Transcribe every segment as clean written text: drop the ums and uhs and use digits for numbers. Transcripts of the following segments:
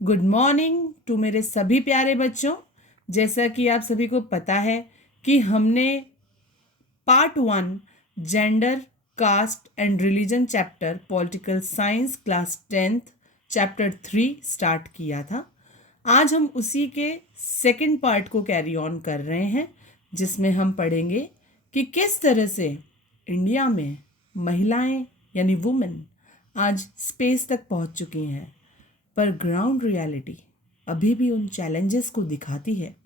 Good morning to मेरे सभी प्यारे बच्चों। जैसा कि आप सभी को पता है कि हमने part 1 gender, caste and religion chapter political science class 10th chapter 3 start किया था। आज हम उसी के सेकंड पार्ट को कैरी ऑन कर रहे हैं, जिसमें हम पढ़ेंगे कि किस तरह से इंडिया में महिलाएं यानी वुमेन आज स्पेस तक पहुंच चुकी हैं, पर ग्राउंड रियलिटी अभी भी उन चैलेंजेस को दिखाती है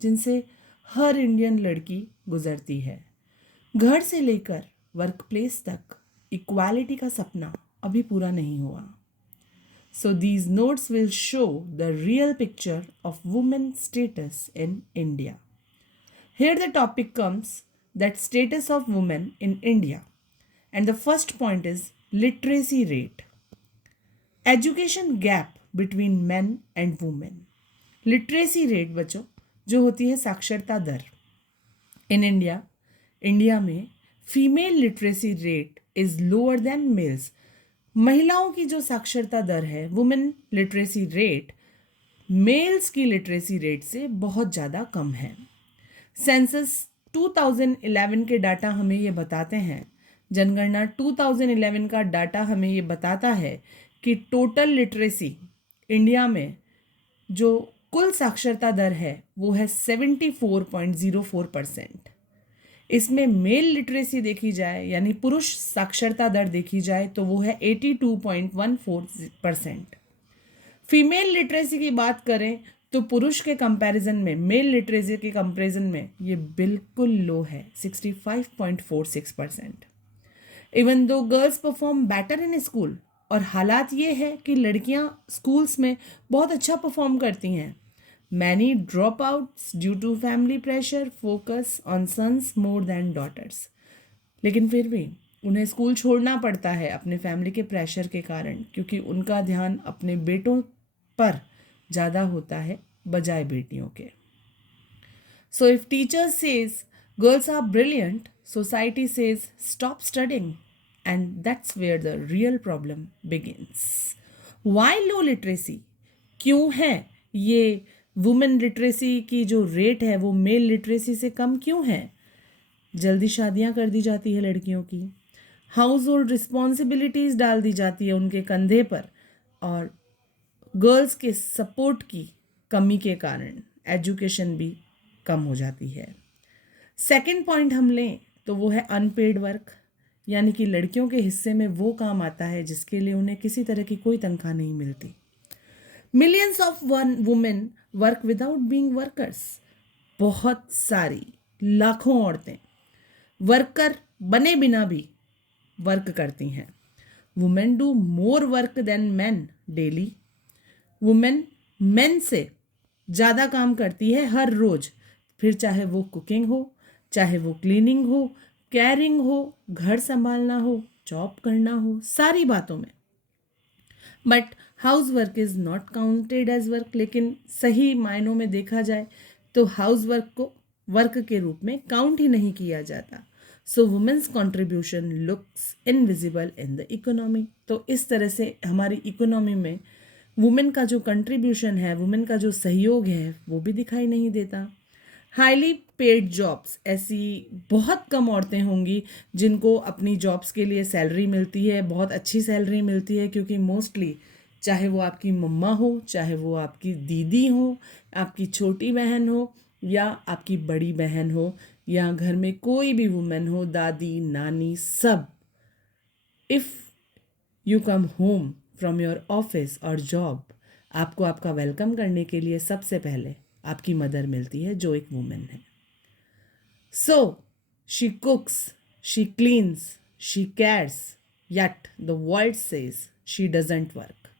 जिनसे हर इंडियन लड़की गुजरती है। घर से लेकर वर्क प्लेस तक इक्वालिटी का सपना अभी पूरा नहीं हुआ। So these notes will show the real picture of women status in India. Here the topic comes that status of women in India, and the first point is literacy rate. Education gap between men and women. Literacy rate बच्चों जो होती है साक्षरता दर in India में female literacy rate is lower than males. महिलाओं की जो साक्षरता दर है वुमेन लिटरेसी रेट मेल्स की लिटरेसी रेट से बहुत ज़्यादा कम है। सेंसस 2011 के डाटा हमें ये बताते हैं, जनगणना 2011 का डाटा हमें ये बताता है कि टोटल लिटरेसी इंडिया में जो कुल साक्षरता दर है वो है 74.04%। इसमें मेल लिटरेसी देखी जाए यानी पुरुष साक्षरता दर देखी जाए तो वो है 82.14%। फीमेल लिटरेसी की बात करें तो पुरुष के कंपैरिजन में मेल लिटरेसी के कंपैरिजन में ये बिल्कुल लो है 65.46%। Even though girls perform better in school, और हालात ये है कि लड़कियां स्कूल्स में बहुत अच्छा परफॉर्म करती हैं। Many drop outs due to family pressure focus on sons more than daughters, लेकिन फिर भी उन्हें स्कूल छोड़ना पड़ता है अपने फैमिली के प्रेशर के कारण, क्योंकि उनका ध्यान अपने बेटों पर ज़्यादा होता है बजाय बेटियों के। So if teacher says girls are brilliant, society says stop studying, and that's where the real problem begins. Why low literacy? क्यों है ये वुमेन लिटरेसी की जो रेट है वो मेल लिटरेसी से कम क्यों है? जल्दी शादियां कर दी जाती है लड़कियों की, हाउस होल्ड रिस्पॉन्सिबिलिटीज़ डाल दी जाती है उनके कंधे पर, और गर्ल्स के सपोर्ट की कमी के कारण एजुकेशन भी कम हो जाती है। सेकंड पॉइंट हम लें तो वो है अनपेड वर्क, यानी कि लड़कियों के हिस्से में वो काम आता है जिसके लिए उन्हें किसी तरह की कोई तनख्वाह नहीं मिलती। Millions of women work without being workers. बहुत सारी लाखों औरतें वर्कर बने बिना भी वर्क करती हैं। Women do more work than man daily. Women men से ज़्यादा काम करती है हर रोज, फिर चाहे वो कुकिंग हो, चाहे वो क्लीनिंग हो, कैरिंग हो, घर संभालना हो, जॉब करना हो, सारी बातों में। But house work is not counted as work. लेकिन सही मायनों में देखा जाए तो हाउस वर्क को वर्क के रूप में काउंट ही नहीं किया जाता। So women's contribution looks invisible in the economy. तो इस तरह से हमारी इकोनॉमी में वुमेन का जो कंट्रीब्यूशन है, वुमेन का जो सहयोग है, वो भी दिखाई नहीं देता। हाईली पेड जॉब्स, ऐसी बहुत कम औरतें होंगी जिनको अपनी जॉब्स के लिए सैलरी मिलती है, बहुत अच्छी सैलरी मिलती है, क्योंकि मोस्टली चाहे वो आपकी मम्मा हो, चाहे वो आपकी दीदी हो, आपकी छोटी बहन हो या आपकी बड़ी बहन हो, या घर में कोई भी वुमेन हो, दादी नानी सब, if you come home from your office और जॉब, आपको आपका वेलकम करने के लिए सबसे पहले आपकी मदर मिलती है जो एक वुमेन है। So she कुक्स, she cleans, she cares, yet the world says she doesn't work.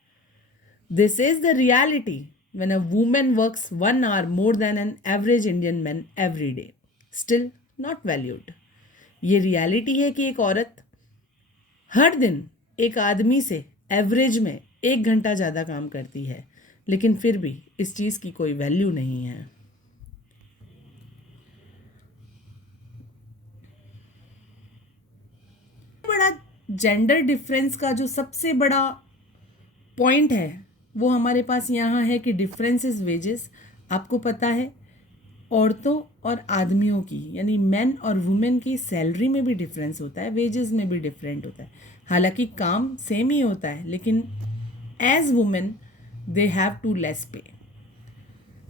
This is the reality when a woman works 1 hour more than an average Indian man every day. Still not valued. ये reality है कि एक औरत हर दिन एक आदमी से average में 1 घंटा ज़्यादा काम करती है, लेकिन फिर भी इस चीज़ की कोई वैल्यू नहीं है। बड़ा जेंडर डिफरेंस का जो सबसे बड़ा पॉइंट है वो हमारे पास यहाँ है कि डिफरेंसेस वेजेस। आपको पता है औरतों और आदमियों की यानी मेन और वुमेन की सैलरी में भी डिफरेंस होता है, वेजेस में भी डिफरेंट होता है। हालांकि काम सेम ही होता है, लेकिन as women they have too less pay.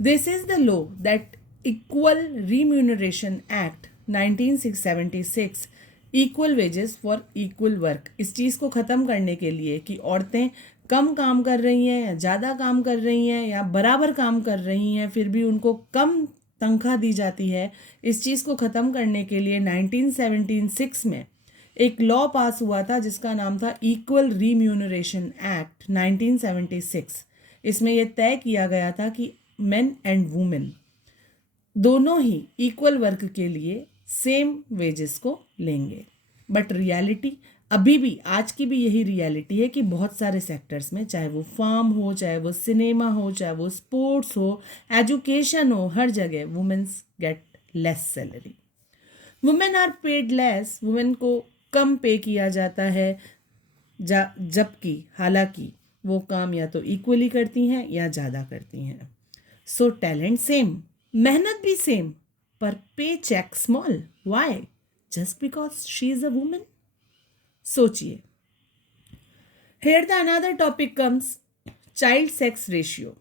This is the law that equal remuneration act 1976, equal wages for equal work, इस चीज़ को ख़त्म करने के लिए कि औरतें कम काम कर रही हैं या ज़्यादा काम कर रही हैं या बराबर काम कर रही हैं फिर भी उनको कम तनख्वाह दी जाती है, इस चीज़ को ख़त्म करने के लिए 1976 में एक लॉ पास हुआ था जिसका नाम था इक्वल रिम्यूनरेशन एक्ट 1976। इसमें यह तय किया गया था कि मेन एंड वुमेन दोनों ही इक्वल वर्क के लिए सेम वेजेस को लेंगे। बट रियलिटी अभी भी, आज की भी यही रियलिटी है कि बहुत सारे सेक्टर्स में, चाहे वो फार्म हो, चाहे वो सिनेमा हो, चाहे वो स्पोर्ट्स हो, एजुकेशन हो, हर जगह womens get less salary. Women are paid less, women को कम पे किया जाता है, जबकि हालांकि वो काम या तो इक्वली करती हैं या ज़्यादा करती हैं। सो टैलेंट सेम, मेहनत भी सेम, पर pay cheque small. Why? Just because she is a woman. सोचिए। Here the another topic comes, child sex ratio.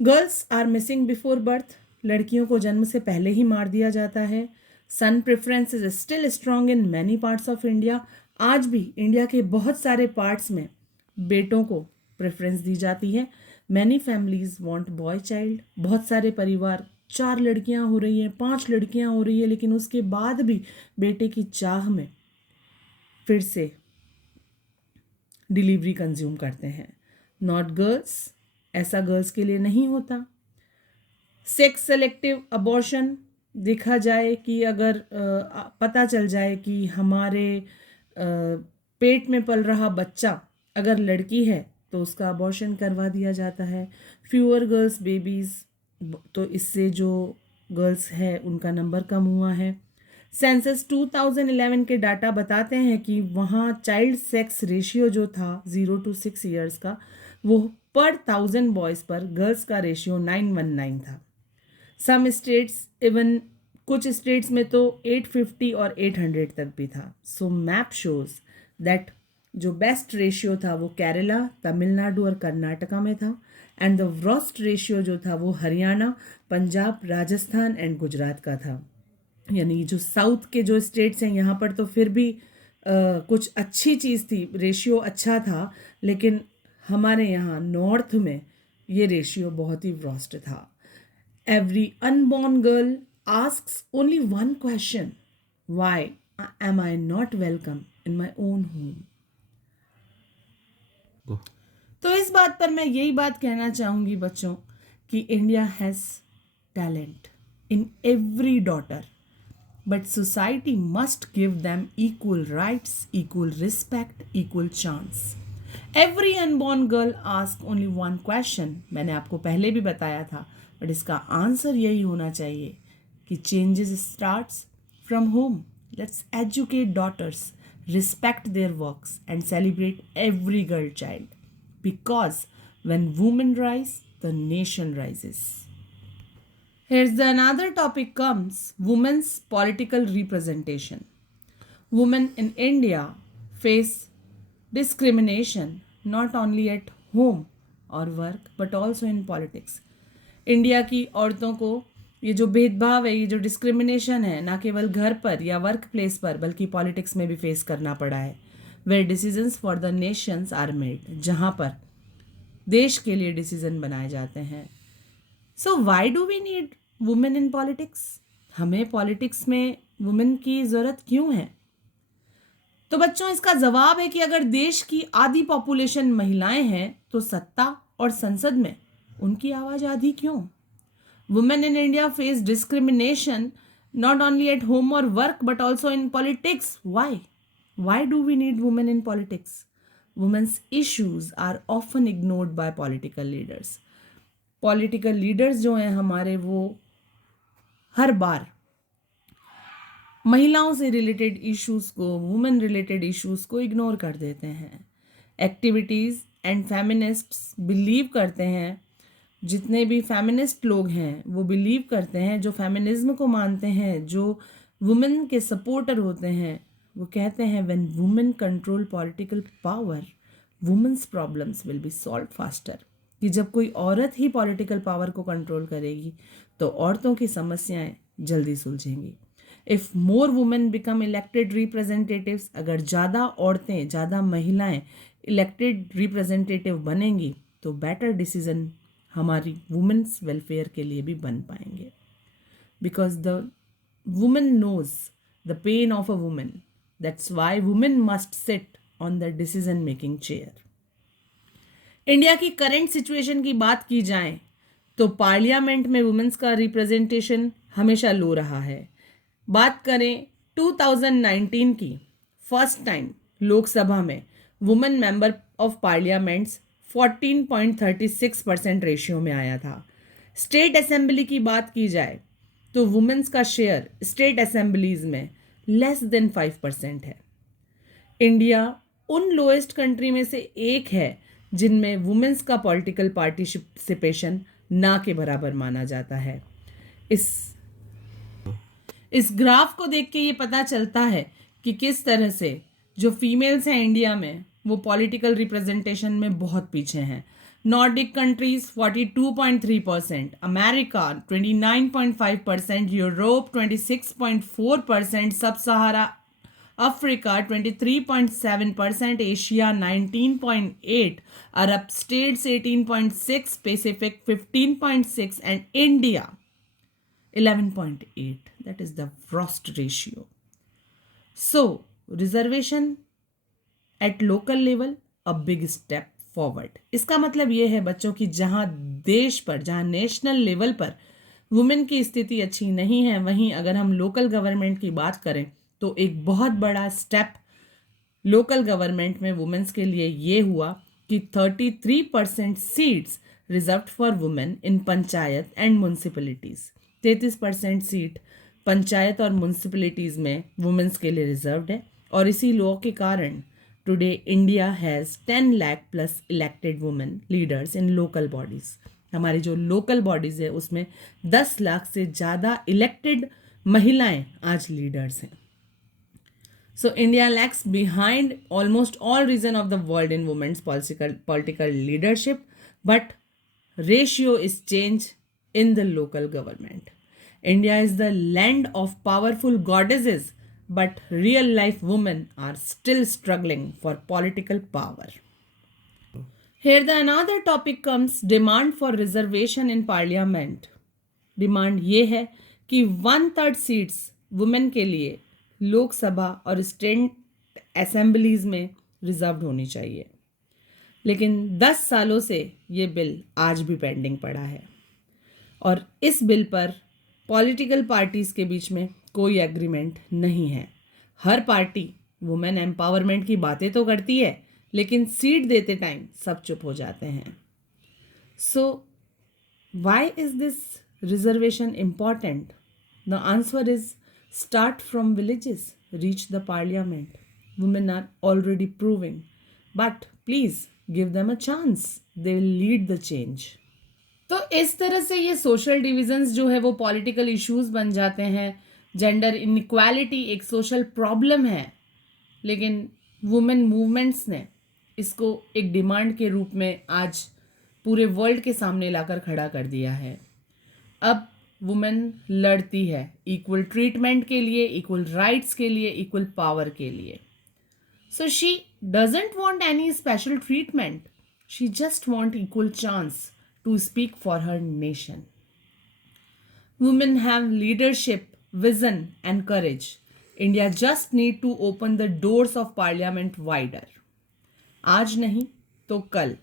Girls are missing before birth. लड़कियों को जन्म से पहले ही मार दिया जाता है. Son preference is still strong in many parts of India. आज भी इंडिया के बहुत सारे पार्ट्स में बेटों को प्रेफरेंस दी जाती है. Many families want boy child. बहुत सारे परिवार 4 लड़कियां हो रही हैं, 5 लड़कियां हो रही है, लेकिन उसके बाद भी बेटे की चाह में फिर से डिलीवरी कंज्यूम करते हैं. नॉट गर्ल्स, ऐसा गर्ल्स के लिए नहीं होता. सेक्स सेलेक्टिव अबॉर्शन, देखा जाए कि अगर पता चल जाए कि हमारे पेट में पल रहा बच्चा अगर लड़की है तो उसका अबॉर्शन करवा दिया जाता है. फ्यूअर गर्ल्स बेबीज़, तो इससे जो गर्ल्स है उनका नंबर कम हुआ है. सेंसस 2011 के डाटा बताते हैं कि वहाँ चाइल्ड सेक्स रेशियो जो था 0 to 6 ईयर्स का, वो पर 1000 बॉयज़ पर गर्ल्स का रेशियो 919 था. सम स्टेट्स इवन, कुछ स्टेट्स में तो 850 और 800 तक भी था. सो मैप शोज दैट जो बेस्ट रेशियो था वो केरला, तमिलनाडु और कर्नाटका में था, एंड द वर्स्ट रेशियो जो था वो हरियाणा, पंजाब, राजस्थान एंड गुजरात का था. यानी जो साउथ के जो स्टेट्स हैं यहाँ पर तो फिर भी कुछ अच्छी चीज़ थी, रेशियो अच्छा था, लेकिन हमारे यहाँ नॉर्थ में ये रेशियो बहुत ही वर्स्ट था. Every unborn girl asks only one question, why am I not welcome in my own home. तो इस बात पर मैं यही बात कहना चाहूँगी बच्चों कि India has talent in every daughter, but society must give them equal rights, equal respect, equal chance. Every unborn girl asks only one question. मैंने आपको पहले भी बताया था, but इसका आंसर यही होना चाहिए कि changes starts from home. Let's educate daughters, respect their works and celebrate every girl child. Because when women rise, the nation rises. Here's the another topic comes, women's political representation. Women in India face discrimination not only at home or work but also in politics. India की औरतों को ये जो भेदभाव है, ये जो discrimination है, ना केवल घर पर या वर्क प्लेस पर बल्कि पॉलिटिक्स में भी फेस करना पड़ा है. Where decisions for the nations are made, जहाँ पर देश के लिए डिसीजन बनाए जाते हैं. So why do we need women in politics? हमें पॉलिटिक्स में वुमेन की ज़रूरत क्यों है? तो बच्चों, इसका जवाब है कि अगर देश की आधी पॉपुलेशन महिलाएं हैं तो सत्ता और संसद में उनकी आवाज़ आधी क्यों? Women in India face discrimination not only at home और work but also in politics. Why do we need women in politics? Women's issues are often ignored by political leaders. Political leaders जो हैं हमारे, वो हर बार महिलाओं से related issues को, वुमेन रिलेटेड इश्यूज़ को इग्नोर कर देते हैं. एक्टिविटीज़ एंड फेमिनिस्ट्स बिलीव करते हैं, जितने भी फेमिनिस्ट लोग हैं वो बिलीव करते हैं, जो फेमिनिज्म को मानते हैं, जो वुमेन के सपोर्टर होते हैं, वो कहते हैं when women control political power women's problems will be solved faster, कि जब कोई औरत ही पॉलिटिकल पावर को कंट्रोल करेगी तो औरतों की समस्याएं जल्दी सुलझेंगी. If more women become elected representatives, अगर ज़्यादा औरतें, ज़्यादा महिलाएं इलेक्टेड रिप्रेजेंटेटिव बनेंगी तो बेटर डिसीजन हमारी वुमेन्स वेलफेयर के लिए भी बन पाएंगे. Because the women knows the pain of a women, that's why women must sit on the decision making chair. India की करंट सिचुएशन की बात की जाए तो पार्लियामेंट में वुमेन्स का रिप्रेजेंटेशन हमेशा लो रहा है. बात करें 2019 की, फर्स्ट टाइम लोकसभा में women member of parliaments 14.36% ratio में आया था. स्टेट असेंबली की बात की जाए तो वुमेन्स का शेयर स्टेट असेंबलीज में लेस देन 5% है. इंडिया उन लोएस्ट कंट्री में से एक है जिनमें वुमेन्स का पॉलिटिकल पार्टिसिपेशन ना के बराबर माना जाता है. इस ग्राफ को देख के ये पता चलता है कि किस तरह से जो फीमेल्स हैं इंडिया में वो पॉलिटिकल रिप्रेजेंटेशन में बहुत पीछे हैं. Nordic countries 42.3%, America 29.5%, Europe 26.4%, sub Sahara Africa 23.7%, Asia 19.8%, Arab states 18.6%, Pacific 15.6% and India 11.8. That is the worst ratio. So, reservation at local level, a big step forward. इसका मतलब ये है बच्चों की जहाँ देश पर, जहाँ नेशनल लेवल पर वुमेन की स्थिति अच्छी नहीं है, वहीं अगर हम लोकल गवर्नमेंट की बात करें तो एक बहुत बड़ा स्टेप लोकल गवर्नमेंट में वुमेन्स के लिए ये हुआ कि 33% seats reserved for women in panchayat and municipalities. 33% seat panchayat और म्यूनसिपलिटीज़ में वुमेन्स के लिए रिजर्व्ड है. और इसी लॉ के कारण today India has 10 lakh plus elected women leaders in local bodies. हमारी जो लोकल बॉडीज़ है उसमें 10 लाख से ज़्यादा इलेक्टेड महिलाएं आज लीडर्स हैं. So India lags behind almost all region of the world in women's political leadership, but ratio is changed in the local government. India is the land of powerful goddesses, but real life women are still struggling for political power. Here the another topic comes demand for reservation in parliament. Demand ये है कि 1/3 seats women के लिए लोकसभा और state assemblies में reserve होनी चाहिए. लेकिन 10 सालों से ये बिल आज भी पेंडिंग पड़ा है और इस बिल पर पॉलिटिकल पार्टीज के बीच में कोई एग्रीमेंट नहीं है. हर पार्टी वुमेन एम्पावरमेंट की बातें तो करती है लेकिन सीट देते टाइम सब चुप हो जाते हैं. So why is this reservation important? The answer is start from villages, reach the parliament. Women are already proving, but please give them a chance. They will lead the change. तो इस तरह से ये सोशल डिविजन्स जो है वो political issues बन जाते हैं. जेंडर इनइक्वालिटी एक सोशल प्रॉब्लम है, लेकिन वुमेन मूवमेंट्स ने इसको एक डिमांड के रूप में आज पूरे वर्ल्ड के सामने लाकर खड़ा कर दिया है. अब वुमेन लड़ती है इक्वल ट्रीटमेंट के लिए, इक्वल राइट्स के लिए, इक्वल पावर के लिए. So she doesn't want any special treatment, she just want equal chance to speak for her nation. Women have leadership, vision and courage. India just need to open the doors of parliament wider. आज नहीं तो कल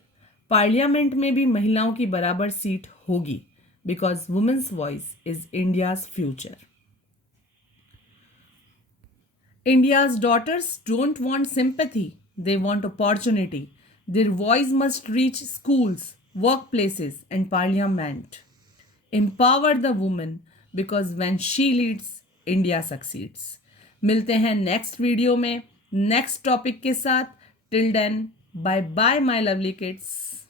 parliament में भी महिलाओं की बराबर seat होगी, because women's voice is India's future. India's daughters don't want sympathy, they want opportunity. Their voice must reach schools, workplaces and parliament. Empower the woman because when she leads, India succeeds. मिलते हैं next video में next topic के साथ. Till then Bye bye, my lovely kids.